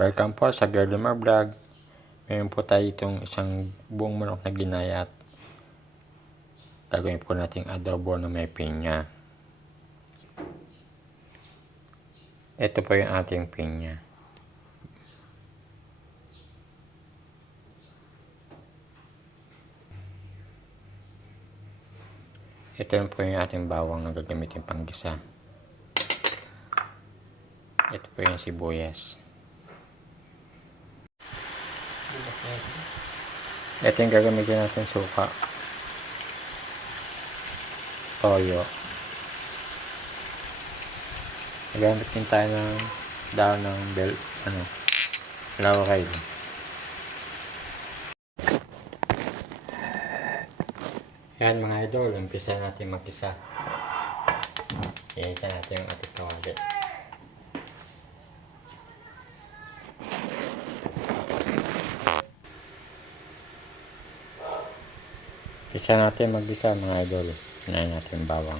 Welcome po sa Gerlimar Vlog. Ngayon po tayo itong isang buong manok na ginayat. Gagawin po nating adobo na may pinya. Ito po yung ating pinya. Ito po yung ating bawang na gagamitin panggisa. Ito po yung sibuyas. Ito yung gagamitin natin suka, toyo. Nagamit din tayo ng daon ng laurel. Yan mga idol, umpisa natin magkisa. Iinita natin yung ating kawali. Isa natin mag-isa mga idol. Hinayin natin bawang.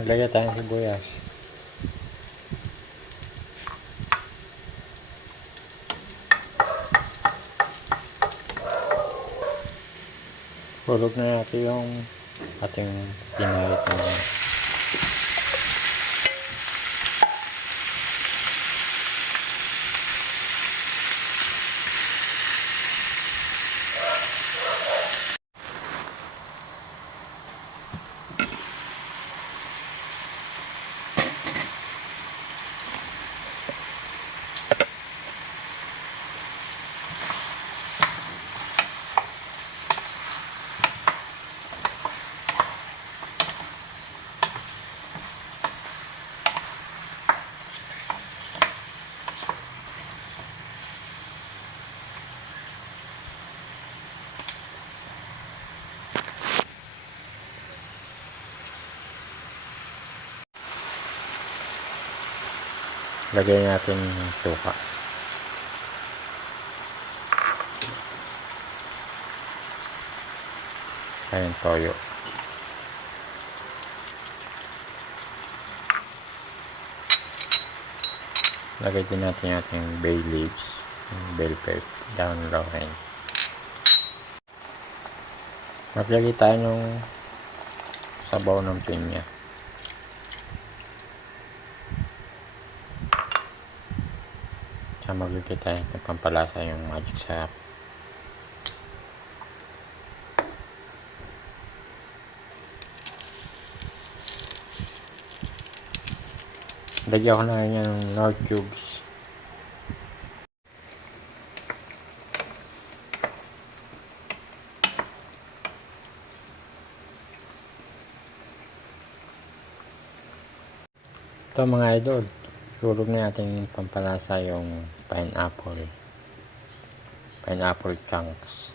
Maglagay tayo ng sibuyas. Hulog na natin yung ating pinahit na lagay natin yung suka. Ayan, toyo. Lagay din natin yung ating bay leaves, bell pepper, daon laurel. Maglagay tayo ng sabaw ng pinya. Maglagay tayo ng pampalasa yung magic sarap. Lagyan ko na rin yung Knorr cubes. Ito mga idol, tulog na natin yung pampalasa yung pineapple chunks.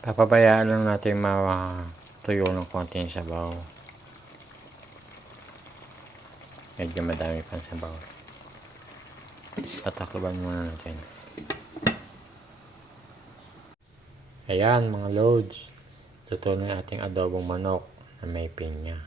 Papabayaan lang natin matuyo ng konti yung sabaw. Medyo madami pang sabaw. Tatakloban muna natin. Ayan mga loads, luto na yung ating adobong manok na may pinya.